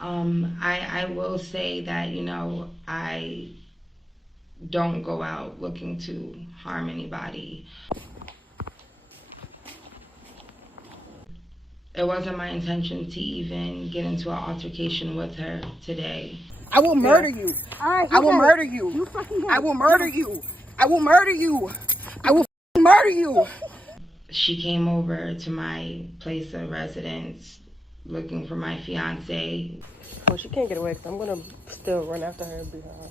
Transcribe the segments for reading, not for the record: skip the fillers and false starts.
I will say that, I don't go out looking to harm anybody. It wasn't my intention to even get into an altercation with her today. I will murder you. I will murder you. I will murder you. I will murder you. I will murder you. She came over to my place of residence looking for my fiance. Well, she can't get away because I'm going to still run after her and beat her up.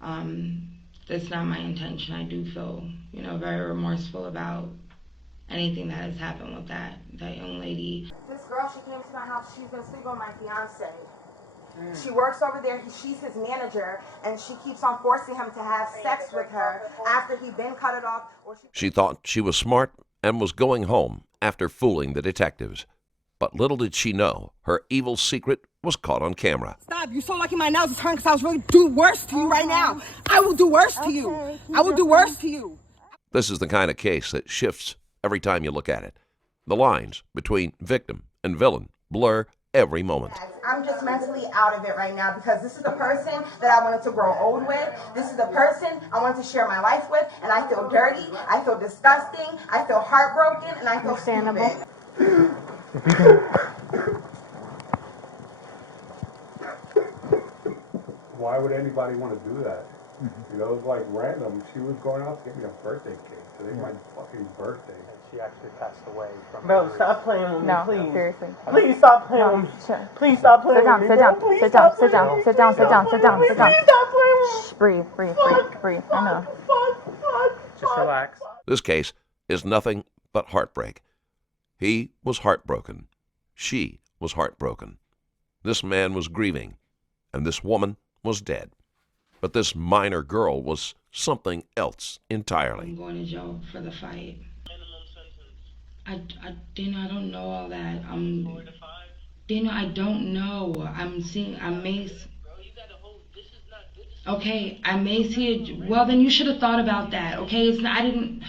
Um, that's not my intention. I do feel, very remorseful about anything that has happened with that young lady. This girl, she came to my house. She's been sleeping with my fiance. She works over there. She's his manager, and she keeps on forcing him to have sex with her after he been cut it off. She thought she was smart and was going home after fooling the detectives. But little did she know, her evil secret was caught on camera. Stop. You're so lucky my nails is hurting because I was really do worse to you right now. I will do worse to you. I will do worse to you. This is the kind of case that shifts every time you look at it. The lines between victim and villain blur every moment. I'm just mentally out of it right now because this is the person that I wanted to grow old with. This is the person I wanted to share my life with, and I feel dirty, I feel disgusting, I feel heartbroken, and I feel stupid. Why would anybody want to do that? You know, it was like random. She was going out to get me a birthday cake. Today's my fucking birthday. She actually passed away from. Bro, stop playing with me, No, please. seriously. Please stop playing with me. Please stop playing with me. Sit down, Please sit down, stop sit playing down, with sit down, me. sit down, sit down, sit down. Please stop playing with me. Shh, breathe, breathe, breathe. I know. Just relax. This case is nothing but heartbreak. He was heartbroken. She was heartbroken. This man was grieving, and this woman was dead. But this minor girl was something else entirely. I'm going to jail for the fight. Dana, I don't know all that. Dana, I don't know. I may. Okay, I may see it. Well, then you should have thought about that. Okay, I didn't.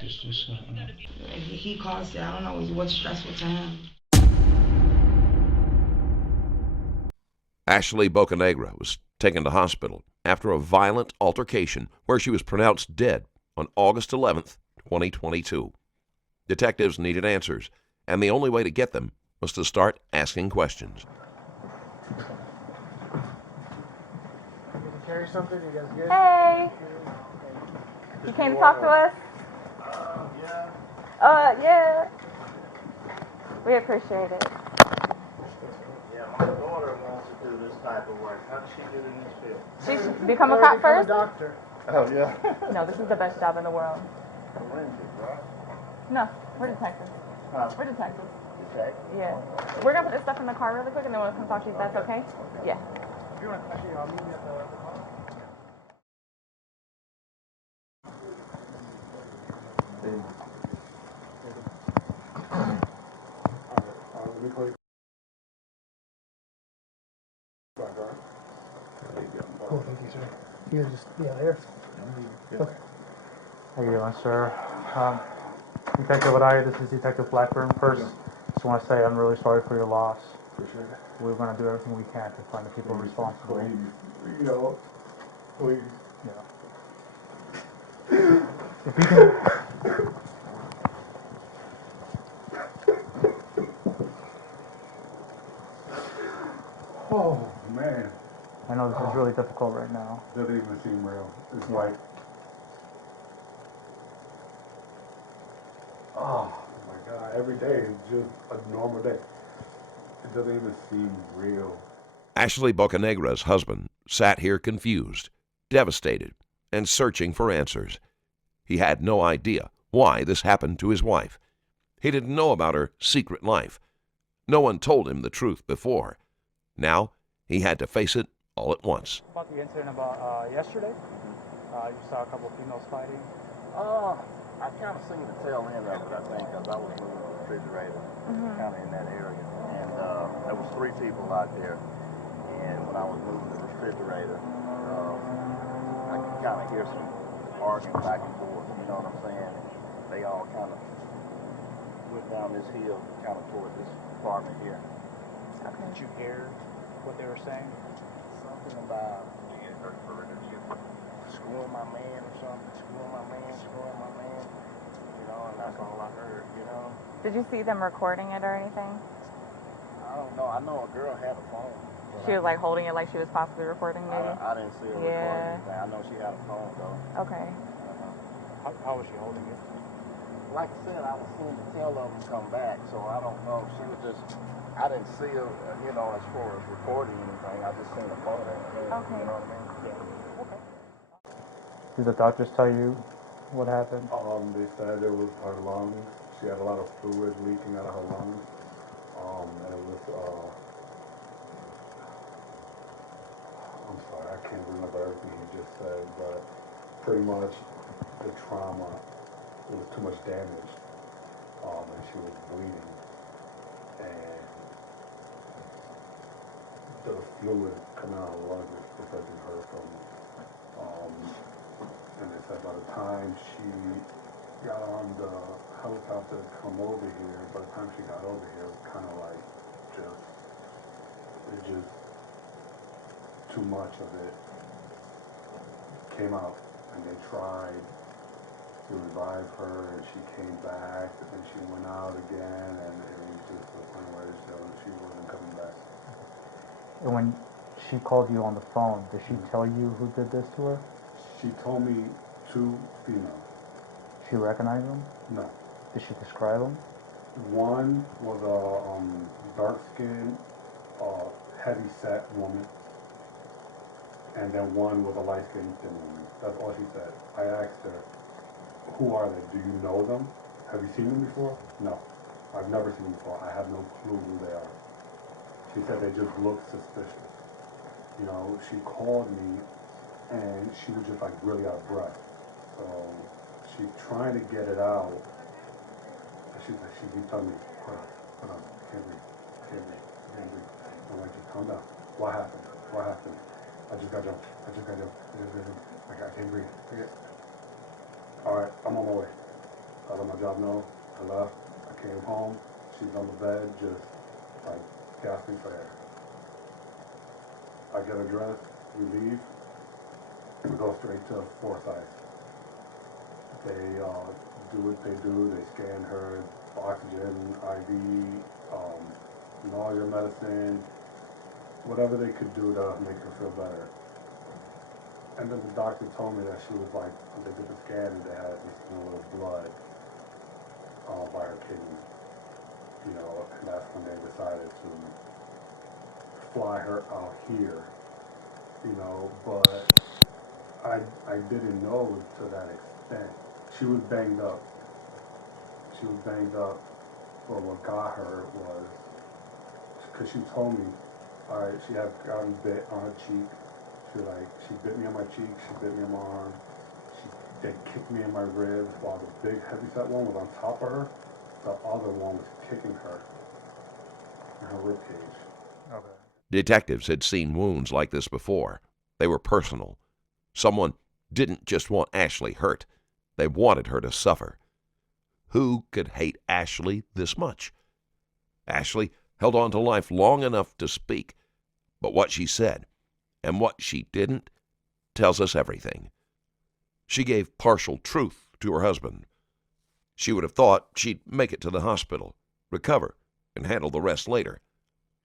He caused it. I don't know what's stressful to him. Ashley Bocanegra was taken to hospital after a violent altercation where she was pronounced dead on August 11th, 2022. Detectives needed answers, and the only way to get them was to start asking questions. Carry something? You guys good? Hey! You came to talk to us? Yeah. We appreciate it. Yeah, my daughter wants to do this type of work. How does she do in this field? She's become a cop first? Doctor. Oh, yeah. No, this is the best job in the world. Forensic, right? No, we're detectives. Huh? We're detectives. Okay. Yeah. We're gonna put this stuff in the car really quick and then we'll come talk to you if that's okay? Yeah. If you want to, actually, I'll meet you at the car. Let me call you. Cool, thank you, sir. You guys just, there. Okay. How you doing, sir? Detective Adaya, this is Detective Blackburn. First, just want to say I'm really sorry for your loss. Appreciate it. We're going to do everything we can to find the people responsible. Please, you know, please. Yeah. If you can... Oh, man. I know this is really difficult right now. It doesn't even seem real. It's like, oh my God, every day is just a normal day. It doesn't even seem real. Ashley Bocanegra's husband sat here confused, devastated, and searching for answers. He had no idea why this happened to his wife. He didn't know about her secret life. No one told him the truth before. Now he had to face it all at once. About the incident about yesterday, you saw a couple of females fighting. I kind of seen the tail end of it, I think, because I was moving the refrigerator, kind of in that area. And there was 3 people out there. And when I was moving the refrigerator, I could kind of hear some arguing back and forth, you know what I'm saying? They all kind of went down this hill, kind of toward this apartment here. Okay. Did you hear what they were saying? Something about screwing my man or something. Screwing my man, screwing my man. You know, and that's all I heard, you know. Did you see them recording it or anything? I don't know. I know a girl had a phone. She was like holding it like she was possibly recording maybe? I didn't see her recording anything. I know she had a phone though. Okay. How was she holding it? Like I said, I was seeing the tail of them come back, so I don't know. She was just, I didn't see her, you know, as far as recording anything. I just seen the phone. Okay. You know what I mean? Yeah. Okay. Did the doctors tell you what happened? They said it was her lungs. She had a lot of fluid leaking out of her lungs. And it was, I'm sorry, I can't remember everything he just said, but pretty much the trauma, it was too much damage, and she was bleeding, and the fluid coming out of her lungs was preventing her from, and they said by the time she got on the helicopter to come over here, by the time she got over here, it was kind of like just too much of it came out, and they tried to revive her, and she came back, but then she went out again, and it was just the point where she wasn't coming back. And when she called you on the phone, did she tell you who did this to her? She told me 2 females. She recognized them? No. Did she describe them? One was a dark-skinned, heavy-set woman, and then one was a light-skinned thin woman. That's all she said. I asked her, who are they? Do you know them? Have you seen them before? No. I've never seen them before. I have no clue who they are. She said they just look suspicious. You know, she called me, and she was just like really out of breath. So she trying to get it out. She keeps telling me, hold on, can't breathe. I'm like, just calm down. What happened? I just got jumped. I can't breathe. All right, I'm on my way. I let my job know. I left. I came home. She's on the bed, just like gasping for air. I get her dressed. We leave. We go straight to Forsyth. They do what they do. They scan her for oxygen, IV, nausea medicine, whatever they could do to make her feel better. And then the doctor told me that she was like, they did the scan and they had this little blood by her kidney, you know, and that's when they decided to fly her out here, you know, but I didn't know to that extent. She was banged up. But what got her was, because she told me, she had gotten bit on her cheek. She bit me on my cheek, she bit me on my arm. They kicked me in my ribs while the big heavyset one was on top of her. The other one was kicking her in her ribcage. Okay. Detectives had seen wounds like this before. They were personal. Someone didn't just want Ashley hurt. They wanted her to suffer. Who could hate Ashley this much? Ashley held on to life long enough to speak, but what she said and what she didn't tells us everything. She gave partial truth to her husband. She would have thought she'd make it to the hospital, recover, and handle the rest later.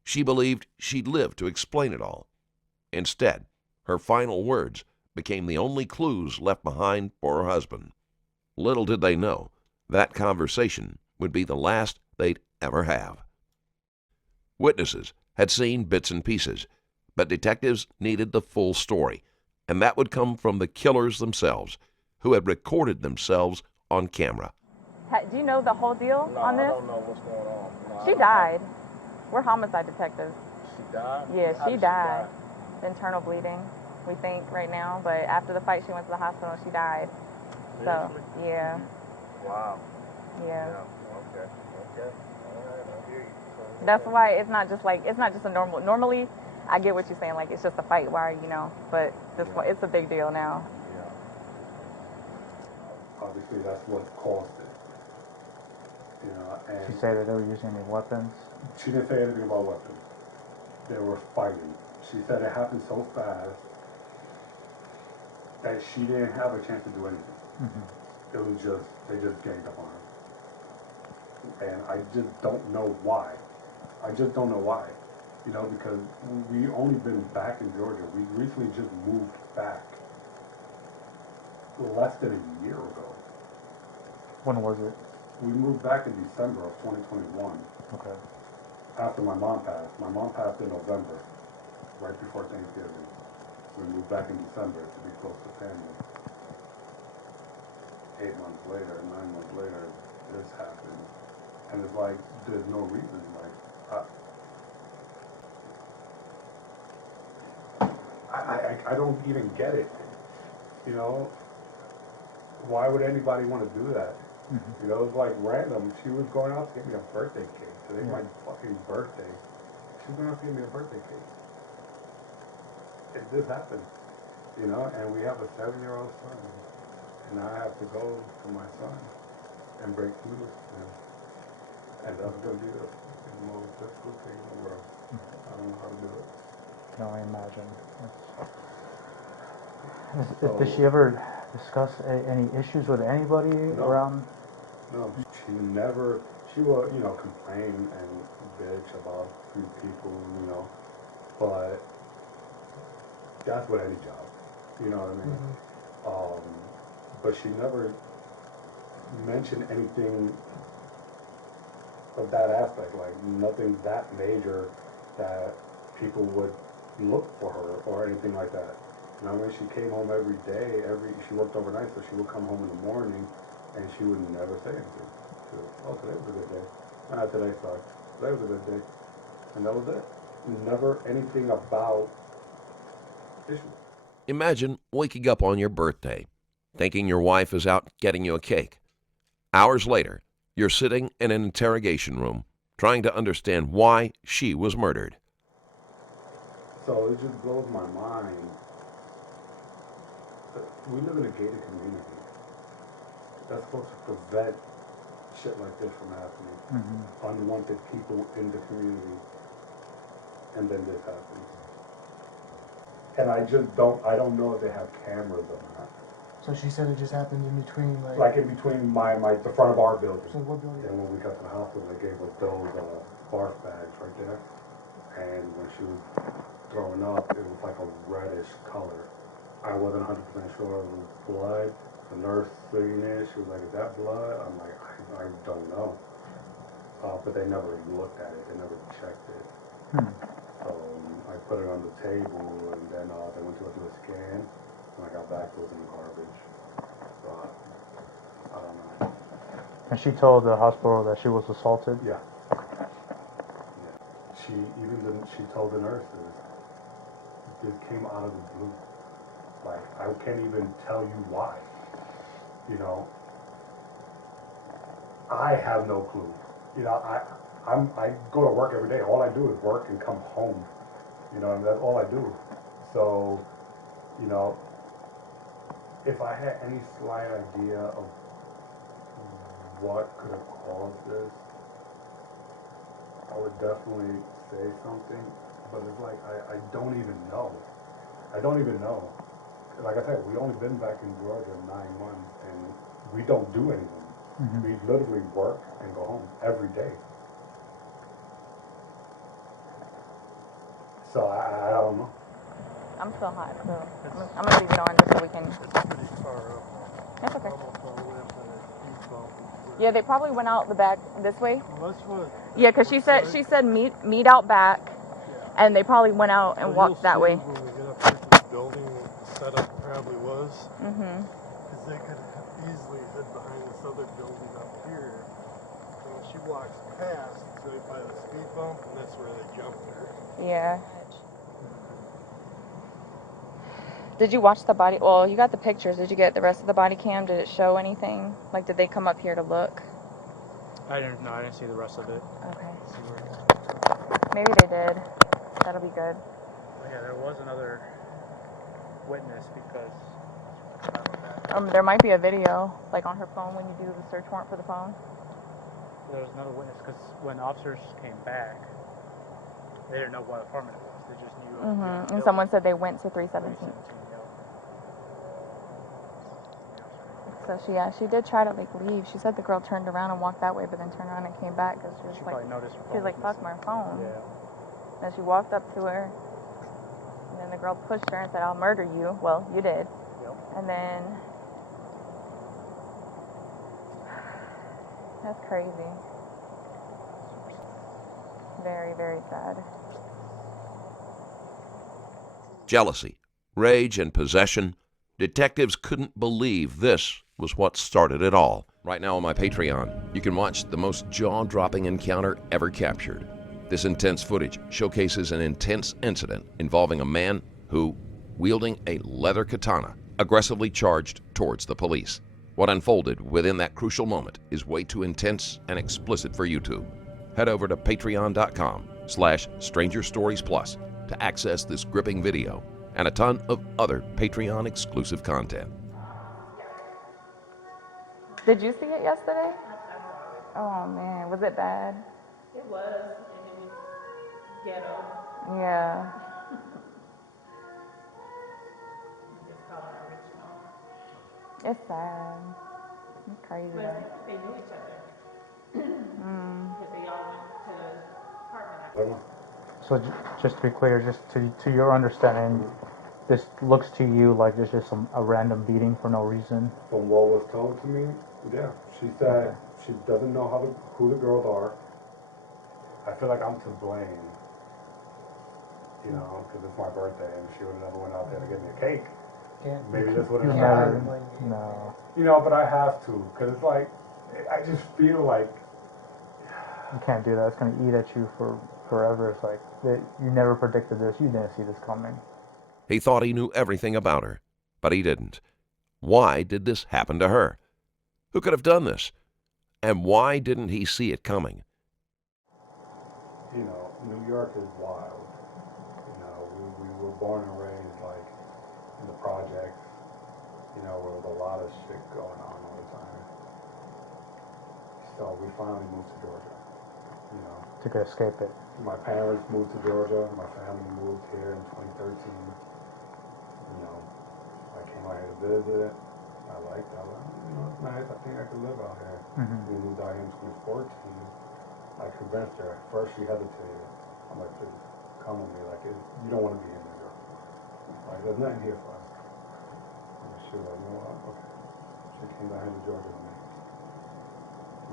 She believed she'd live to explain it all. Instead, her final words became the only clues left behind for her husband. Little did they know that conversation would be the last they'd ever have. Witnesses had seen bits and pieces, but detectives needed the full story, and that would come from the killers themselves, who had recorded themselves on camera. Do you know the whole deal on this? I don't know what's going on. No, She died. We're homicide detectives. She died? Yeah, How she did died. Internal bleeding, we think, right now. But after the fight, she went to the hospital and she died. So, Seriously? yeah. Wow. Yeah. Okay. All right, I hear you. So, That's why it's not just a normal. Normally, I get what you're saying, like it's just a fight. Why, but this one, it's a big deal now. Yeah. Obviously, that's what caused it. You know, and She said that they were using any weapons. she didn't say anything about weapons. they were fighting. She said it happened so fast that she didn't have a chance to do anything. It was just, they just ganged up on her. And I just don't know why. I just don't know why. You know, because we only been back in Georgia. We recently just moved back less than a year ago. When was it? We moved back in December of 2021. Okay. After my mom passed. My mom passed in November, right before Thanksgiving. We moved back in December to be close to family. 8 months later, 9 months later, this happened. And it's like, there's no reason. Like, I don't even get it. You know, why would anybody want to do that? You know, it's like random. She was going out to get me a birthday cake. Today's my fucking birthday. She's going out to get me a birthday cake. It just happened. You know, and we have a 7-year-old son. And I have to go to my son and break news to him. And that's going to be the most difficult thing in the world. I don't know how to do it. Can only imagine. Did she ever discuss any issues with anybody around? No, she will, you know, complain and bitch about a few people, you know, but that's with any job, you know what I mean? But she never mentioned anything of that aspect, like nothing that major that people would look for her or anything like that. You know what I mean? She came home every day, she worked overnight, so she would come home in the morning and she would never say anything. She would, oh, today was a good day. Ah, today sucked. Today was a good day. And that was it. Never anything about issues. Imagine waking up on your birthday, thinking your wife is out getting you a cake. Hours later, you're sitting in an interrogation room, trying to understand why she was murdered. So it just blows my mind. We live in a gated community. That's supposed to prevent shit like this from happening. Unwanted people in the community. And then this happens. And I don't know if they have cameras or not. So she said it just happened in between, like in between the front of our building. So what building? And when we got to the hospital, they gave us those barf bags right there. And when she was throwing up, it was like a reddish color. I wasn't 100% sure it was blood. The nurse sitting there, she was like, is that blood? I'm like, I don't know. But they never looked at it. They never checked it. So I put it on the table, and then they went to go do a scan. When I got back, it was in the garbage. So I don't know. And she told the hospital that she was assaulted? Yeah. She told the nurses, it came out of the blue. Like, I can't even tell you why. You know, I have no clue. You know, I go to work every day. All I do is work and come home. You know, and that's all I do. So, you know, if I had any slight idea of what could have caused this, I would definitely say something. But it's like, I don't even know. I don't even know. Like I said, we only been back in Georgia 9 months, and we don't do anything. We literally work and go home every day. So I don't know. I'm still hot, so I'm gonna leave it on just so we can. It's pretty far up. That's okay. Almost all the way up to the speed bump. Yeah, they probably went out the back this way. Well, that's what. Yeah, because she said meet out back, and they probably went out and walked that way. When we get up here to the building, the setup probably was. Because they could have easily hid behind this other building up here. And when she walks past, it's right by the speed bump, and that's where they jumped her. Yeah. Did you watch the body? Well, you got the pictures. Did you get the rest of the body cam? Did it show anything? Like, did they come up here to look? I didn't see the rest of it. Okay. Maybe they did. That'll be good. Yeah, there was another witness because There might be a video, like on her phone when you do the search warrant for the phone. there was another witness because when officers came back, They didn't know what apartment it was. They just knew. And someone said they went to 317. 317, yeah. So she did try to like leave. She said the girl turned around and walked that way, but then turned around and came back because she was like, she was like, fuck my phone. Yeah. Then she walked up to her, and then the girl pushed her and said, I'll murder you. Well, you did. Yep. And then that's crazy. Very, very sad. Jealousy, rage, and possession. Detectives couldn't believe this was what started it all. Right now on my Patreon, you can watch the most jaw-dropping encounter ever captured. This intense footage showcases an intense incident involving a man who, wielding a leather katana, aggressively charged towards the police. What unfolded within that crucial moment is way too intense and explicit for YouTube. Head over to patreon.com/strangerstoriesplus to access this gripping video and a ton of other Patreon exclusive content. Did you see it yesterday? Oh man, was it bad? It was, and it was ghetto. Yeah. Just call it original. It's sad. It's crazy. But it seemed like they knew each other. Because they all went to apartment. So just to be clear, just to your understanding, this looks to you like there's just a random beating for no reason. From what was told to me, yeah, she said she doesn't know who the girls are. I feel like I'm to blame, you know, because it's my birthday and she would have never went out there to get me a cake. Maybe this would have happened. No. You know, but I have to, because it's like, I just feel like You can't do that. It's going to eat at you for forever. It's like, you never predicted this. You didn't see this coming. He thought he knew everything about her, but he didn't. Why did this happen to her? Who could have done this? And why didn't he see it coming? you know, New York is wild. You know, we were born and raised like in the projects, you know, where there's a lot of shit going on all the time. So we finally moved to Georgia, you know. To escape it. My parents moved to Georgia, my family moved here in 2013. You know, I came out here to visit. I liked it. You know, it's nice. I think I could live out here. We moved out here in 2014. I convinced her. At first she hesitated. I'm like, please, come with me. Like, you don't want to be in New York. Like, there's nothing here for us. And she was like, you know what? Okay. She came down here to Georgia with me.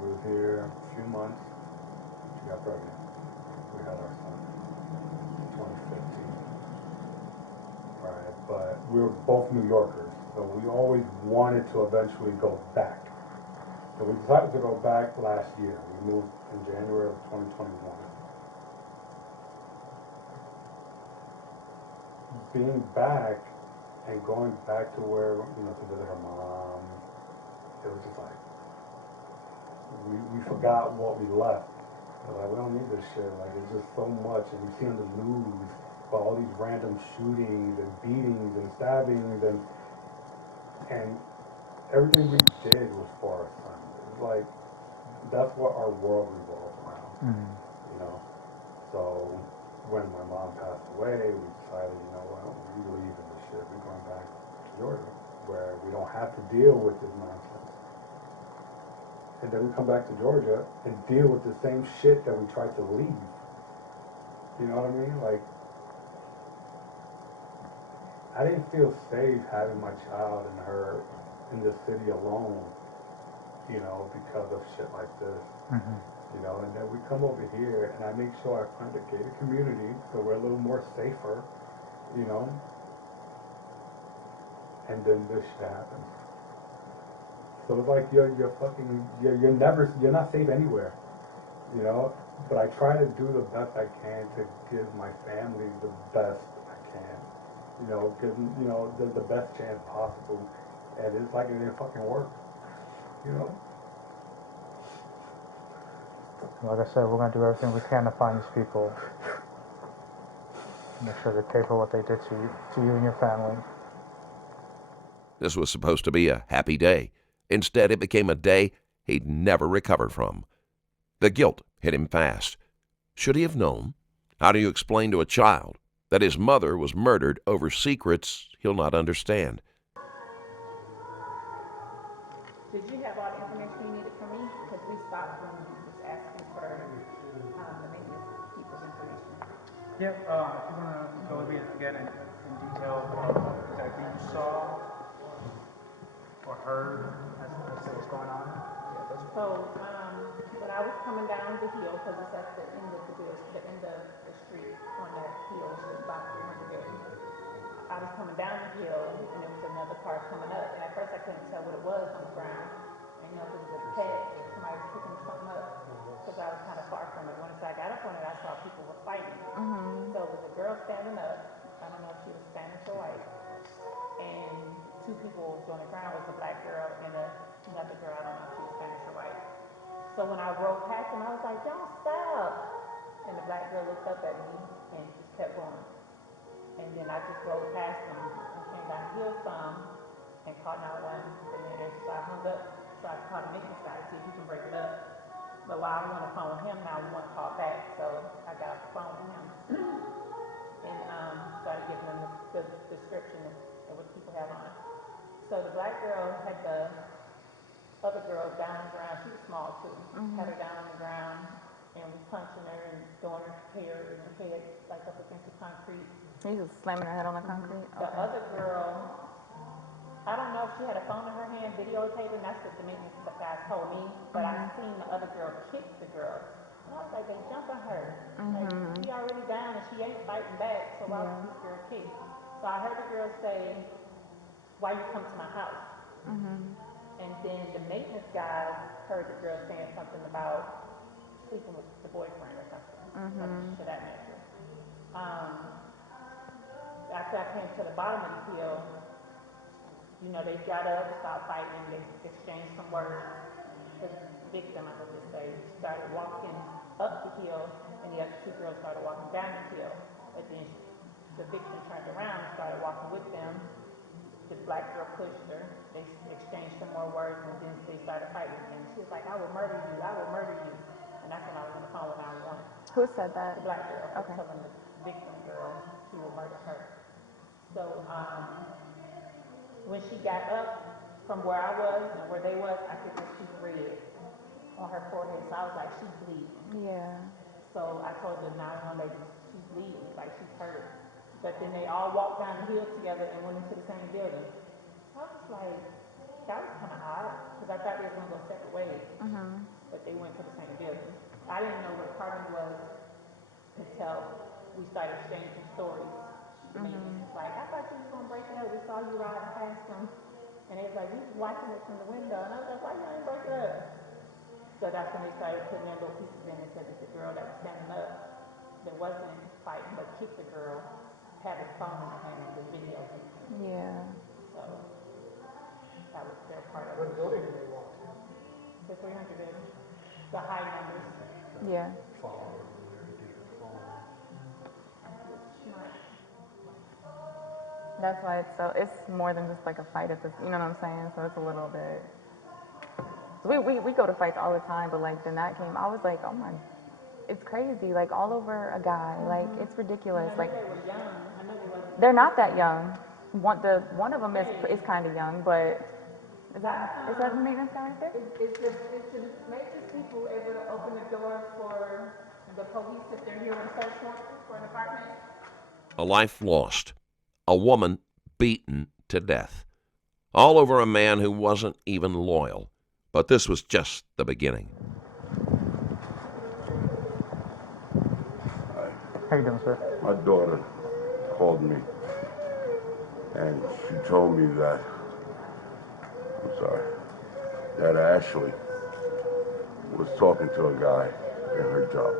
We was here a few months. She got pregnant. We had our son in 2015. Right, but we were both New Yorkers, so we always wanted to eventually go back. So we decided to go back last year. We moved in January of 2021. Being back and going back to where, you know, to visit her mom, it was just like, we forgot what we left. We're like, we don't need this shit. Like, it's just so much. And we see on the news about all these random shootings and beatings and stabbings and everything we did was for our son. It's like, that's what our world revolves around, you know? So when my mom passed away, we decided, you know what, we're leaving this shit. We're going back to Georgia, where we don't have to deal with this nonsense. And then we come back to Georgia and deal with the same shit that we tried to leave. You know what I mean? Like, I didn't feel safe having my child and her in the city alone, you know, because of shit like this. You know, and then we come over here and I make sure I find a gated community so we're a little more safer, you know, and then this shit happens. So it's like you're not safe anywhere, you know. But I try to do the best I can to give my family the best I can, you know, give them, you know, the best chance possible. And it's like it didn't fucking work, you know. Like I said, we're going to do everything we can to find these people. Make sure they pay for what they did to you and your family. This was supposed to be a happy day. Instead, it became a day he'd never recover from. The guilt hit him fast. Should he have known? How do you explain to a child that his mother was murdered over secrets he'll not understand? Did you have all the information you needed from me? Because we stopped when you was asking for the maintenance people's information. Yep, if you want to go over it again in detail, what exactly you saw or heard as it was going on. Yeah, that's So when I was coming down the hill, because it's at the end of the end of the street on that hill, it's about 300 buildings. I was coming down the hill, and there was another car coming up, and at first I couldn't tell what it was on the ground. I didn't know if it was a pet or somebody was picking something up, because I was kind of far from it. Once I got up on it, I saw people were fighting. So it was a girl standing up. I don't know if she was Spanish or white. And two people on the ground was a black girl and another girl. I don't know if she was Spanish or white. So when I rode past them, I was like, "Don't stop!" And the black girl looked up at me and just kept going. And then I just rode past them and came down the hill some and caught another one. They didn't answer, so I hung up. So I called the maintenance guy to see if he can break it up. But while I was on the phone with him, now we want to call back. So I got off the phone with him and started giving them the description of what people have on. So the black girl had the other girl down on the ground. She was small too. Had her down on the ground and was punching her and throwing her hair and her head like up against the concrete. He was slamming her head on the concrete. The other girl, I don't know if she had a phone in her hand videotaping. That's what the maintenance guys told me. But I seen the other girl kick the girl. And I was like, they jumped on her. Like, she already down and she ain't fighting back. So why would this girl kick? So I heard the girl say, "Why you come to my house?" And then the maintenance guys heard the girl saying something about sleeping with the boyfriend or something, something to that nature. After I came to the bottom of the hill, you know, they got up, stopped fighting, they exchanged some words. The victim, I would just say, started walking up the hill, and the other two girls started walking down the hill. But then the victim turned around and started walking with them. The black girl pushed her. They exchanged some more words, and then they started fighting again. She was like, "I will murder you, I will murder you." And that's when I was on the phone with 911. Who said that? The black girl was Okay. telling the victim girl she will murder her. So when she got up from where I was and where they was, I could just see red on her forehead. So I was like, "She's bleeding." Yeah. So I told the 911 lady, "She's bleeding, like she's hurt." But then they all walked down the hill together and went into the same building. So I was like, that was kind of odd, because I thought they were going to go separate ways. But they went to the same building. I didn't know what apartment it was until we started exchanging stories. I mean, like, "I thought you was going to break it up. We saw you riding past them." And they was like, "We was watching it from the window." And I was like, "Why you ain't break it up?" So that's when they started putting their little pieces in and said that the girl that was standing up, that wasn't fighting but kicked the girl, had his phone in her hand and was videotaping. Yeah. So that was their part of it. What building did they walk to? The 300 building. The high numbers. Yeah. That's why it's more than just like a fight at this, you know what I'm saying? So it's a little bit. We go to fights all the time, but like then that came, I was like, oh my, it's crazy, like all over a guy, like it's ridiculous. Like They were young. I know they wasn't. they're not that young. One of them is kind of young, but is that the maintenance guy right there? It's the maintenance people able to open the door for the police if they're here on search warrant for an apartment. A life lost. A woman beaten to death. All over a man who wasn't even loyal. But this was just the beginning. How you doing, sir? My daughter called me and she told me that, that Ashley was talking to a guy in her job.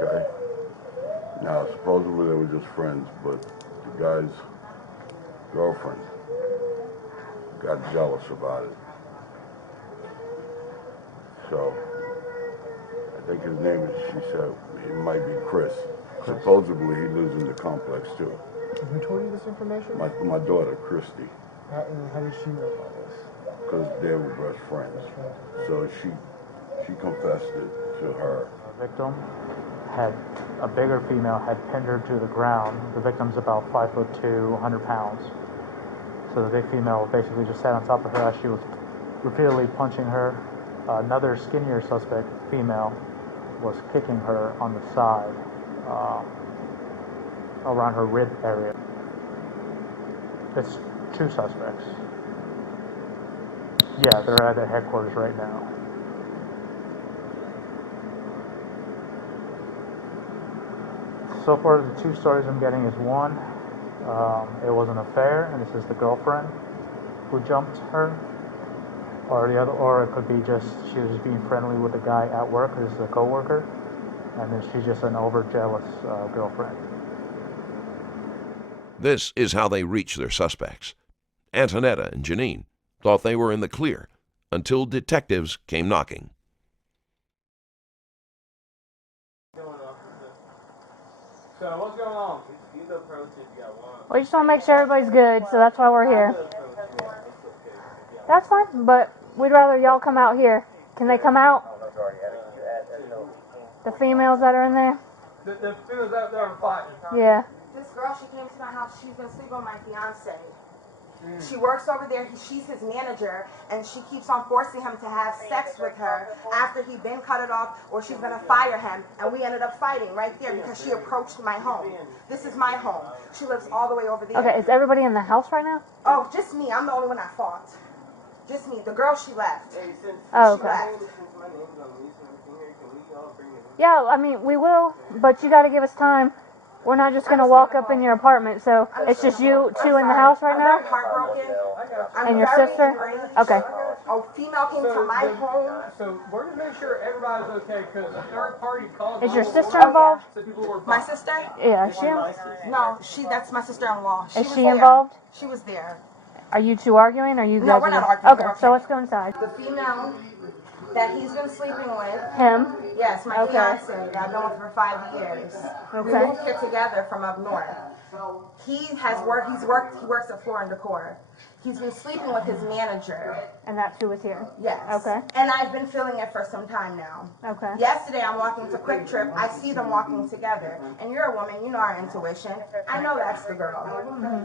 Okay? Now, supposedly they were just friends, but the guy's girlfriend got jealous about it. So, I think his name is, she said, it might be Chris. Supposedly he lives in the complex too. Who told you this information? My daughter, Christy. How did she know about this? Because they were best friends. So she confessed it to her. The victim had a bigger female had pinned her to the ground. The victim's about 5'2", 100 pounds. So the big female basically just sat on top of her as she was repeatedly punching her. Another skinnier suspect, female, was kicking her on the side, around her rib area. It's 2 suspects. Yeah, they're at the headquarters right now. So far, the 2 stories I'm getting is one, it was an affair, and this is the girlfriend who jumped her, or the other, or it could be just she was just being friendly with the guy at work. This is a coworker, and then she's just an over-jealous girlfriend. This is how they reach their suspects. Antoneta and Janine thought they were in the clear until detectives came knocking. So what's going on? We just want to make sure everybody's good, so that's why we're here. That's fine, but we'd rather y'all come out here. Can they come out? The females that are in there? The females out there are fighting. Yeah. This girl, she came to my house. She's been sleeping with my fiance. She works over there. She's his manager, and she keeps on forcing him to have sex with her after he'd been cut it off, or she's gonna fire him. And we ended up fighting right there because she approached my home. This is my home. She lives all the way over there. Okay, is everybody in the house right now? Oh, just me. I'm the only one that fought. Just me. The girl, she left. Oh, She okay. left. Yeah, I mean, we will, but you gotta give us time. We're not just gonna walk up in your apartment, so it's just you 2 in the house right now? I'm very heartbroken. And your very sister? enraged. Okay. A female came to my home. So we're gonna make sure everybody's okay because a third party called. Is your sister involved? So people were My sister? Yeah, is she? No, that's my sister-in-law. Is was she there. involved? She was there. Are you 2 arguing? Or are you guys? No, we're not arguing. Okay, We're so let's go inside. The female that he's been sleeping with. Him? Yes, my Okay. fiance that I've known for 5 years. We Okay. moved here together from up north. He works at Floor and Decor. He's been sleeping with his manager. And that's who was here? Yes. Okay. And I've been feeling it for some time now. Okay. Yesterday, I'm walking to Quick Trip. I see them walking together. And you're a woman. You know our intuition. I know that's the girl.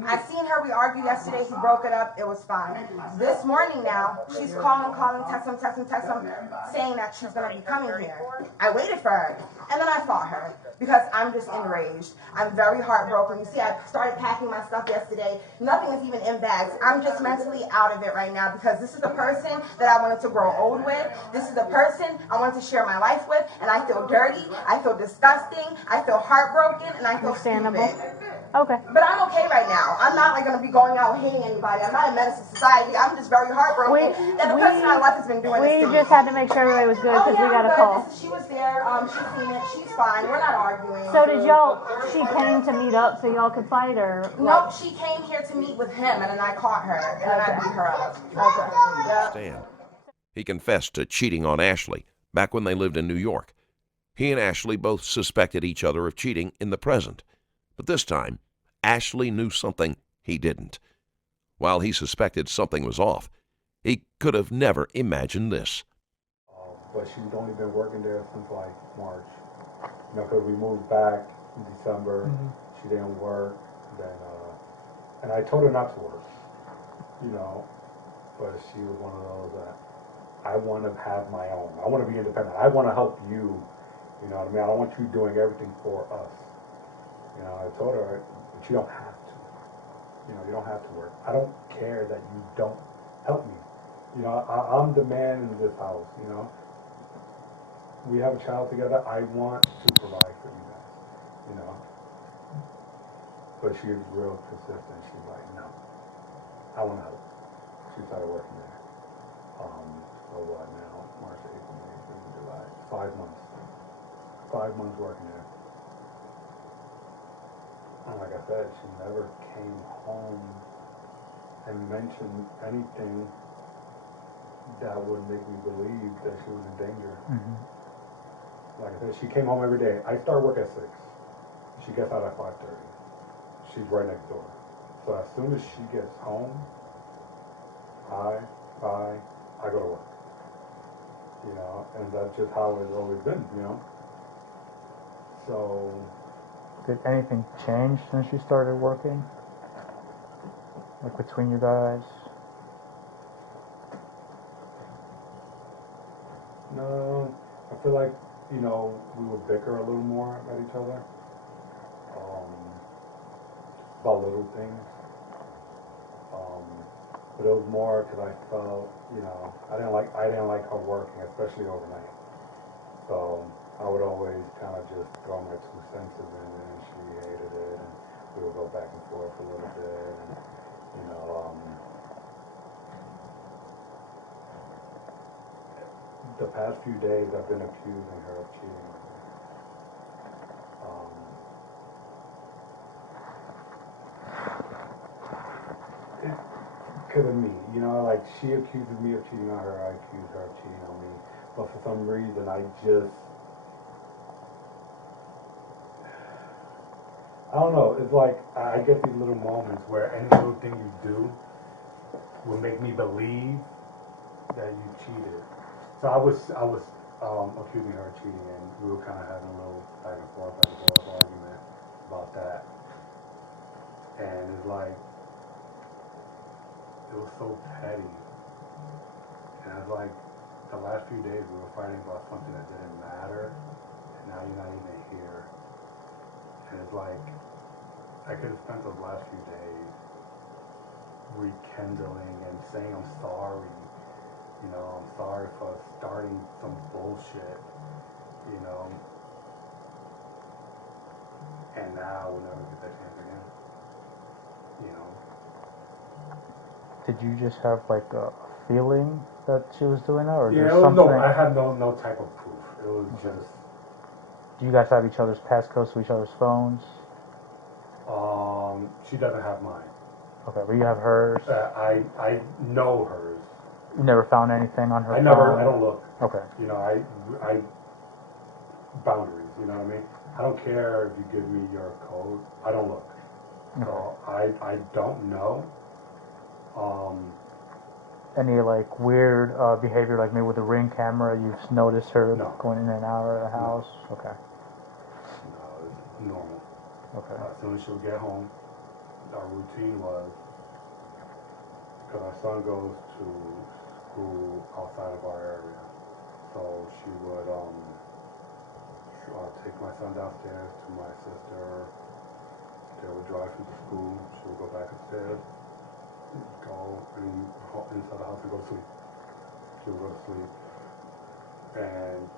I seen her. We argued yesterday. He broke it up. It was fine. This morning now, she's calling, text him, saying that she's going to be coming here. I waited for her. And then I fought her because I'm just enraged. I'm very heartbroken. You see, I started packing my stuff yesterday. Nothing is even in bags. I'm just mentally out of it right now because this is the person that I wanted to grow old with. This is the person I wanted to share my life with, and I feel dirty. I feel disgusting. I feel heartbroken, and I feel Understandable. stupid. Okay. But I'm okay right now. I'm not going to be going out hating anybody. I'm not a menace to society. I'm just very heartbroken. And the person I love has been doing this to me. We just had to make sure everybody was good because we got a call. She was there. She's seen it. She's fine. We're not arguing. So did y'all? She came to meet up so y'all could fight, or? No, she came here to meet with him, and then I caught her, and then I beat her up. Okay. Yeah. Stan. He confessed to cheating on Ashley back when they lived in New York. He and Ashley both suspected each other of cheating in the present. But this time, Ashley knew something he didn't. While he suspected something was off, he could have never imagined this. But she's only been working there since like March. You know, because we moved back in December. She didn't work. Then, and I told her not to work. You know, but she was one of those that I want to have my own. I want to be independent. I want to help you. You know what I mean? I don't want you doing everything for us. You know, I told her, but you don't have to. You know, you don't have to work. I don't care that you don't help me. You know, I'm the man in this house, you know. We have a child together. I want to provide for you guys, you know. But she's real persistent. She's like, no, I want to help. She started working there. So what now? March, April, May, June, July. 5 months. 5 months working there. And like I said, she never came home and mentioned anything that would make me believe that she was in danger. Like I said, she came home every day. I start work at 6. She gets out at 5:30. She's right next door. So as soon as she gets home, I go to work. You know, and that's just how it's always been, you know. So, did anything change since you started working? Like between you guys? no, I feel like, you know, we would bicker a little more at each other. About little things. But it was more because I felt, you know, I didn't like her working, especially overnight. So I would always kind of just throw my 2 cents in, and she hated it, and we would go back and forth a little bit, and you know, the past few days I've been accusing her of cheating. Because of me, you know, like she accuses me of cheating on her, I accuse her of cheating on me, but for some reason I don't know, it's like I get these little moments where any little thing you do will make me believe that you cheated. So I was accusing her of cheating, and we were kind of having a little back and forth argument about that, and it's like, it was so petty. And I was like, the last few days we were fighting about something that didn't matter, and now you're not even here. And it's like, I could have spent those last few days rekindling and saying I'm sorry. You know, I'm sorry for starting some bullshit, you know. And now we'll never get that chance again. You know. Did you just have like a feeling that she was doing that, or yeah, just something? No, I had no type of proof. It was just. Do you guys have each other's passcodes to each other's phones? She doesn't have mine. Okay, but you have hers. I know hers. You never found anything on her phone? I don't look. Okay. You know, I boundaries, you know what I mean? I don't care if you give me your code. I don't look. Okay. So I don't know. Any like weird behavior, like maybe with a Ring camera, you've noticed her going in and out of the house? No. Okay. No, it's normal. Okay. As soon as she would get home, our routine was, because our son goes to school outside of our area, so she would take my son downstairs to my sister. They would drive him to school. She would go back upstairs, go inside the house and go to sleep. She would go to sleep, and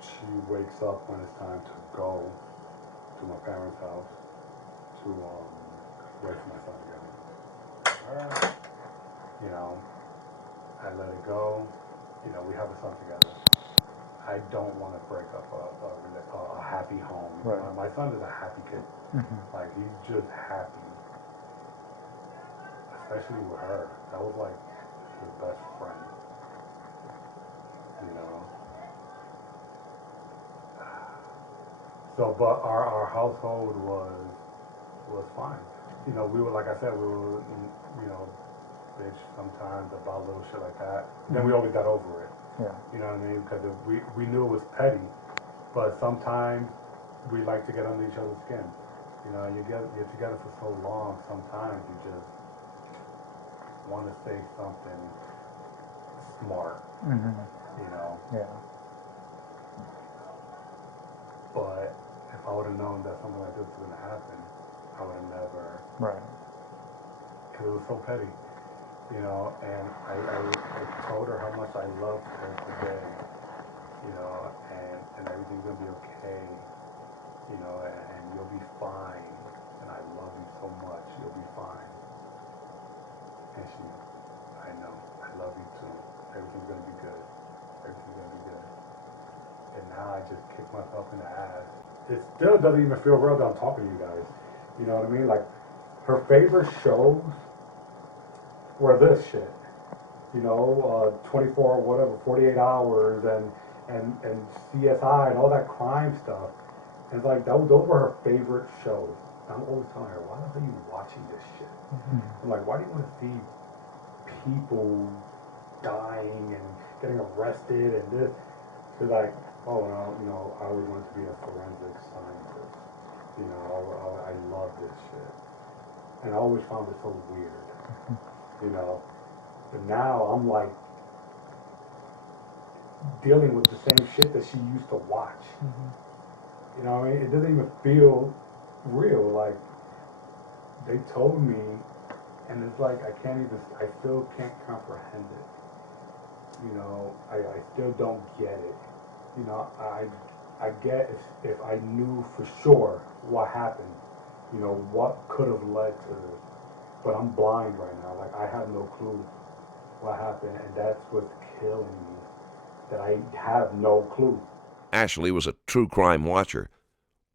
she wakes up when it's time to go to my parents' house to wait for my son to get home. You know, I let it go. You know, we have a son together. I don't want to break up a happy home. Right. My son is a happy kid. Mm-hmm. Like, he's just happy. Especially with her. That was like his best friend. You know? So, but our household was fine. You know, we were, like I said, we were, you know, bitch sometimes about little shit like that. Mm-hmm. Then we always got over it. Yeah. You know what I mean? Because we knew it was petty, but sometimes we like to get under each other's skin. You know, you're together for so long, sometimes you just want to say something smart. Mm-hmm. You know? Yeah. But if I would have known that something like this was going to happen, I would have never. Right. Because it was so petty. You know, and I told her how much I loved her today, you know, and everything's gonna be okay, you know, and you'll be fine, and I love you so much, you'll be fine. And she, I know, I love you too, everything's gonna be good, everything's gonna be good. And now I just kick myself in the ass. It still doesn't even feel real that I'm talking to you guys, you know what I mean? Like, her favorite shows were this shit, you know, 24, whatever, 48 hours, and CSI and all that crime stuff. And it's like, those were her favorite shows. And I'm always telling her, why the hell are you watching this shit? Mm-hmm. I'm like, why do you want to see people dying and getting arrested and this? She's like, oh, well, you know, I always wanted to be a forensic scientist. You know, I love this shit. And I always found it so weird, you know. But now I'm like dealing with the same shit that she used to watch. You know what I mean? It doesn't even feel real. Like, they told me, and it's like I still can't comprehend it. You know, I still don't get it. You know, I get if I knew for sure what happened, you know, what could have led to this. But I'm blind right now. Like, I have no clue what happened, and that's what's killing me, that I have no clue. Ashley was a true crime watcher.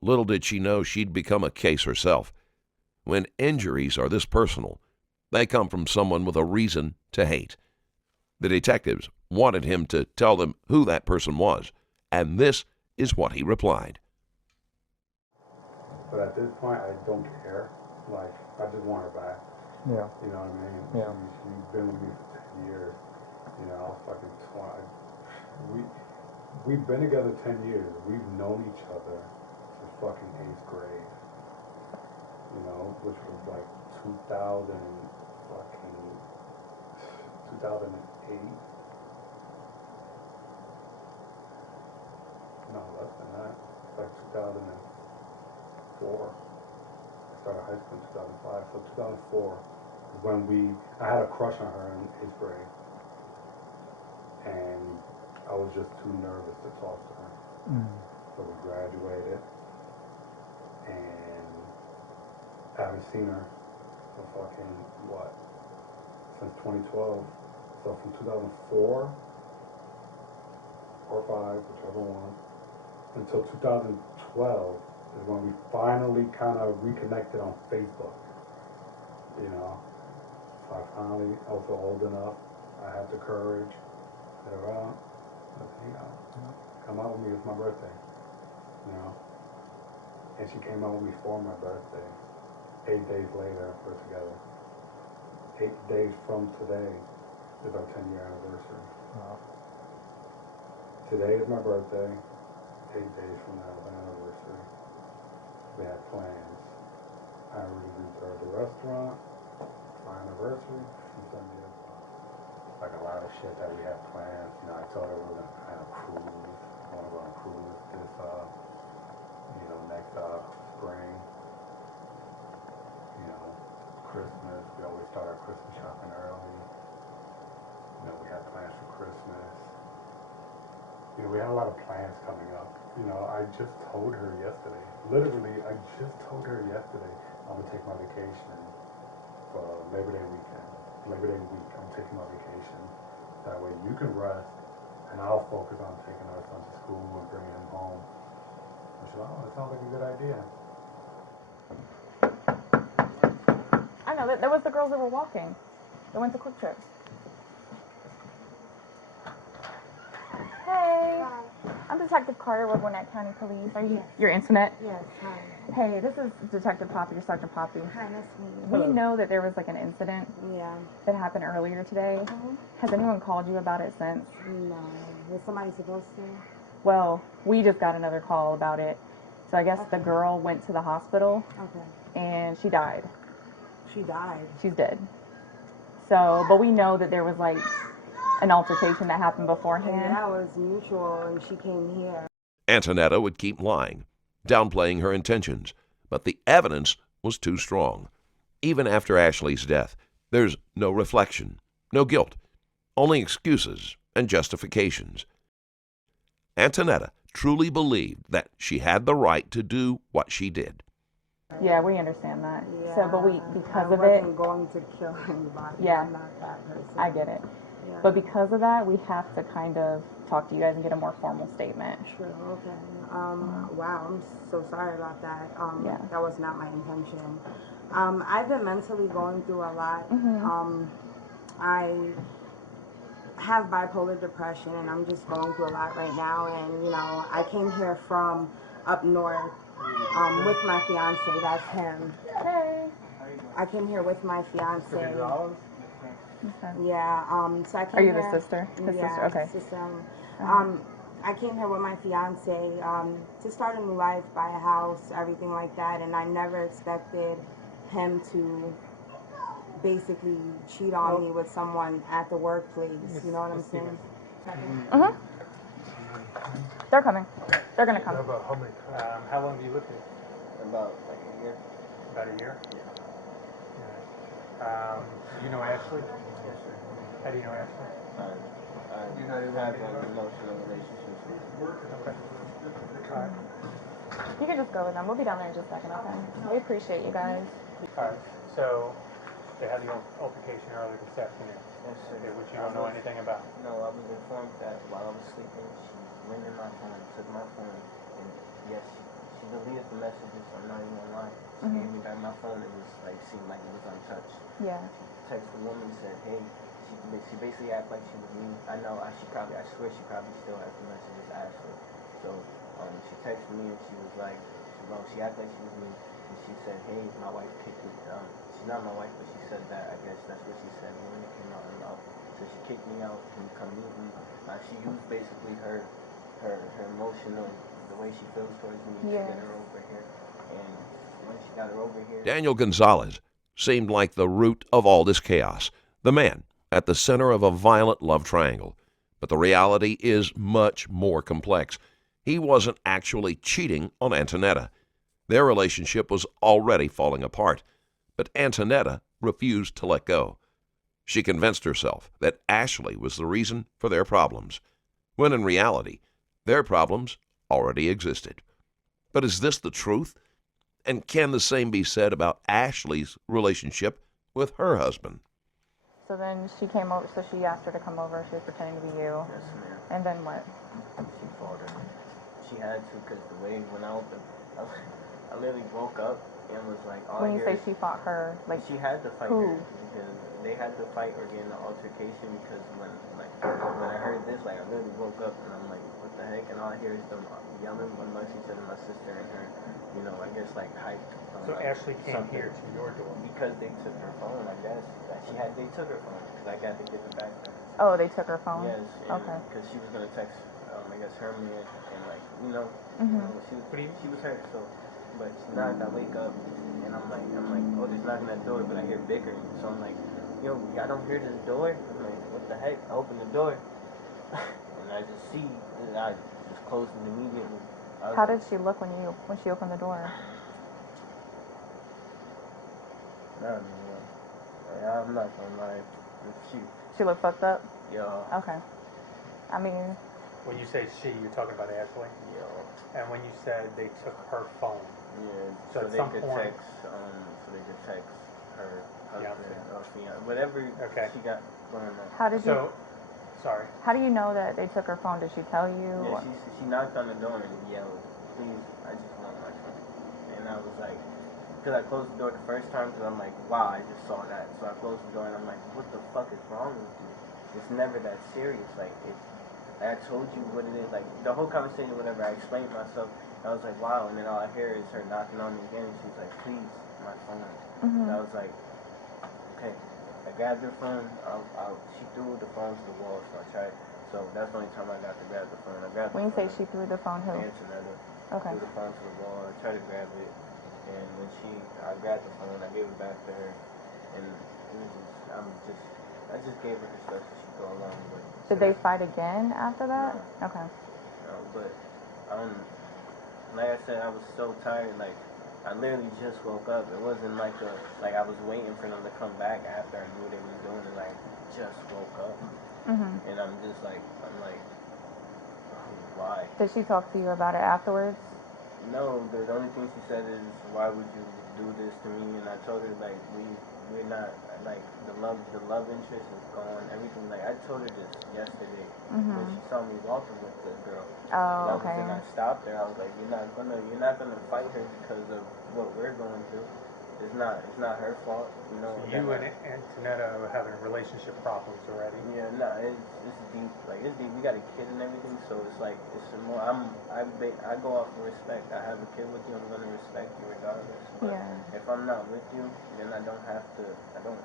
Little did she know she'd become a case herself. When injuries are this personal, they come from someone with a reason to hate. The detectives wanted him to tell them who that person was, and this is what he replied. But at this point, I don't care. Like, I just want her back. Yeah. You know what I mean? Yeah. She's been with me for 10 years. You know, fucking 20. We've been together 10 years. We've known each other since fucking 8th grade. You know, which was like 2008. No, less than that. It's like 2004. I started high school in 2005. So 2004 is when I had a crush on her in 8th grade. And I was just too nervous to talk to her. So we graduated. And I haven't seen her for fucking, since 2012. So from 2004 or 5, whichever one, until 2012 is when we finally kind of reconnected on Facebook. You know, so I was old enough, I had the courage, said, well, let's hang out, you know? Come out with me, it's my birthday, you know? And she came out with me for my birthday. 8 days later, we're together. 8 days from today is our 10-year anniversary. Wow. Today is my birthday. 8 days from now is our anniversary. We had plans. I already reserved the restaurant. It's my anniversary. She sent me like a lot of shit that we had planned. You know, I told her we were gonna plan a cruise. I want to go on a cruise this, next spring. You know, Christmas. We always start our Christmas shopping early. You know, we had plans for Christmas. You know, we had a lot of plans coming up. You know, I just told her yesterday. Literally, I just told her yesterday I'm gonna take my vacation for Labor Day weekend. Labor Day week, I'm taking my vacation. That way you can rest, and I'll focus on taking our son to school and bringing him home. And she said, oh, that sounds like a good idea. I know, that was the girls that were walking. They went to Quick Trip. Hey. Hi. I'm Detective Carter with Gwinnett County Police. Are you Yes. your internet? Yes, hi. Hey, this is Detective Poppy or Sergeant Poppy. Hi, nice to meet you. We know that there was like an incident that happened earlier today. Has anyone called you about it since? No. Was somebody supposed to? Well, we just got another call about it. So I guess the girl went to the hospital. Okay. And she died. She died? She's dead. So, but we know that there was like an altercation that happened beforehand. And that was mutual, and she came here. Antoneta would keep lying, downplaying her intentions, but the evidence was too strong. Even after Ashley's death, there's no reflection, no guilt, only excuses and justifications. Antoneta truly believed that she had the right to do what she did. Yeah, we understand that. Yeah, so, but because of I it, wasn't going to kill anybody. Yeah. I'm not that person. I get it. Yeah. But because of that, we have to kind of talk to you guys and get a more formal statement. True, okay. Wow, I'm so sorry about that. Yeah. That was not my intention. I've been mentally going through a lot. I have bipolar depression, and I'm just going through a lot right now. And, you know, I came here from up north with my fiance. That's him. Hey. I came here with my fiance. Okay. Yeah, so I came Are you here. the sister? His Yeah, sister? Okay. sister. I came here with my fiance to start a new life, buy a house, everything like that, and I never expected him to basically cheat on me with someone at the workplace. You know what I'm saying? Mhm. They're coming. They're gonna come. About how many? How long do you live here? About like a year. About a year. Yeah. You know Ashley? Yes, sir. How do you know Ashley? I have an emotional relationship with her. Okay. All right. You can just go with them. We'll be down there in just a second, okay? We appreciate you guys. All right. So they had the altercation earlier this afternoon. Yes, sir. Okay, which you don't know anything about. No, I was informed that while I was sleeping, she went in my phone, took my phone, and yes, she deleted the messages. I'm not even gonna lie. She gave me back my phone. It was like seemed like it was untouched. Yeah. She texted the woman, said, "Hey." She basically acted like she was me. I know. I swear she probably still has the messages. Ashley. So she texted me and she was like, well, she acted like she was me, and she said, "Hey, my wife kicked me." She's not my wife, but she said that. I guess that's what she said when it came out in love. So she kicked me out. Can you come meet me? She used basically her emotional, the way she feels towards me, to get her over here. And when she got her over here, Daniel Gonzalez seemed like the root of all this chaos, the man at the center of a violent love triangle. But the reality is much more complex. He wasn't actually cheating on Antoneta. Their relationship was already falling apart, but Antoneta refused to let go. She convinced herself that Ashley was the reason for their problems, when in reality, their problems already existed. But is this the truth? And can the same be said about Ashley's relationship with her husband? So then she came over, so she asked her to come over. She was pretending to be you. yes, ma'am. And then what? She fought her. She had to, because the way when I opened, I literally woke up and was like, When you say she fought her, like she had to fight who? her because they had to fight or get in an altercation. Because when I heard this, like I literally woke up and I'm like, what the heck? And all I hear is them yelling amongst each other, my sister and her. You know, I guess like hyped. So Ashley came here to your door because they took her phone. I guess they took her phone because I got to give it back to her. Oh, they took her phone? Yes. Okay. Because she was gonna text, I guess Herman and like she was hurt. So, but now I wake up and I'm like, oh, there's knocking at the door, but I hear bickering. So I'm like, yo, I don't hear this door. I'm like, what the heck? I open the door and I just see, and I just closed it immediately. How did she look when she opened the door? No, I'm not gonna lie. She looked fucked up? Yeah. Okay. I mean... When you say she, you're talking about Ashley? Yeah. And when you said they took her phone? Yeah, so they could text, her husband or fiance, whatever she got going on. How did you... Sorry. How do you know that they took her phone? Did she tell you? Yeah, she knocked on the door and yelled, "Please, I just want my phone." And I was like, because I closed the door the first time because I'm like, wow, I just saw that. So I closed the door and I'm like, what the fuck is wrong with you? It's never that serious. Like, I told you what it is. Like, the whole conversation, whatever, I explained myself. I was like, wow. And then all I hear is her knocking on me again. And she's like, please, my phone. And I was like, okay. I grabbed her phone. She threw the phone to the wall. So I tried. So that's the only time I got to grab the phone. I grabbed when the phone. You say she threw the phone, who? Antoneta. Okay. Threw the phone to the wall. I tried to grab it. And when I grabbed the phone, I gave it back to her, and I just gave her the stuff so she could go along with it. Did they fight again after that? No. Okay. No, but, like I said, I was so tired, like, I literally just woke up. It wasn't like I was waiting for them to come back after I knew they were doing it, like, just woke up. And I'm like, why? Did she talk to you about it afterwards? No, the only thing she said is, why would you do this to me? And I told her, like, we're not, like, the love interest is gone, everything. Like, I told her this yesterday when she saw me walking with the girl. Oh, okay. And I stopped her. I was like, you're not gonna fight her because of what we're going through. It's not her fault, you know. So you and Antoneta are having relationship problems already? Yeah, no, it's deep. Like, it's deep. We got a kid and everything, so it's like, it's more, I go off of respect. I have a kid with you, I'm gonna respect you regardless. But if I'm not with you, then I don't have to, like, I don't